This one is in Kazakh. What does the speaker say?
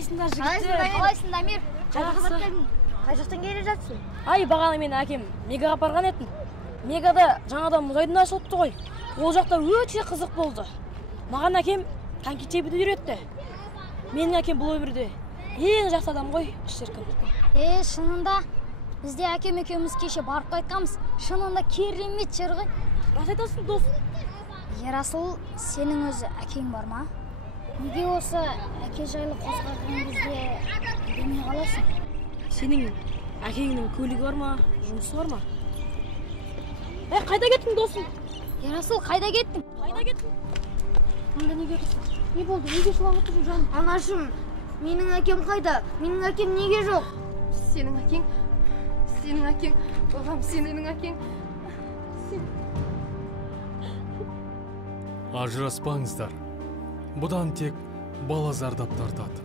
Қалайсыңдар жігіттер? Қалайсың Дамир? Жақсы. Қай жақтан келе жатсың? Ай, бағана мен әкем Мегаға апарған етін. Мегада жаңадан мұз айдыны ашылыпты ғой. Ол жақта өте қызық болды. Маған әкем коньки тебуді үйретті. Менің әкем бұл өмірде ең жақсы адам ғой, шіркін. Шынында бізде әкем екеуміз кеше барып қайтқанбыз. Шынында керемет жер ғой. Рас айтасың, дос. Ерасыл, сенің өзі әкең бар ма? Неге осы әке жайлы қозғалған кезде демей қаласың? Сенің әкеңнің көлігі бар ма, жұмысы бар ма? Қайда кеттің, досым? Ерасыл, қайда кеттің? Қайда кеттің? Мұнда неге тұрсың? Не болды? Неге жылап отырсың, жаным? Анашым, менің әкем қайда? Менің әкем неге жоқ? Сенің әкең, балам, сенің әкең. Ажыраспаңыздар. Бұдан тек бала зардап тартады.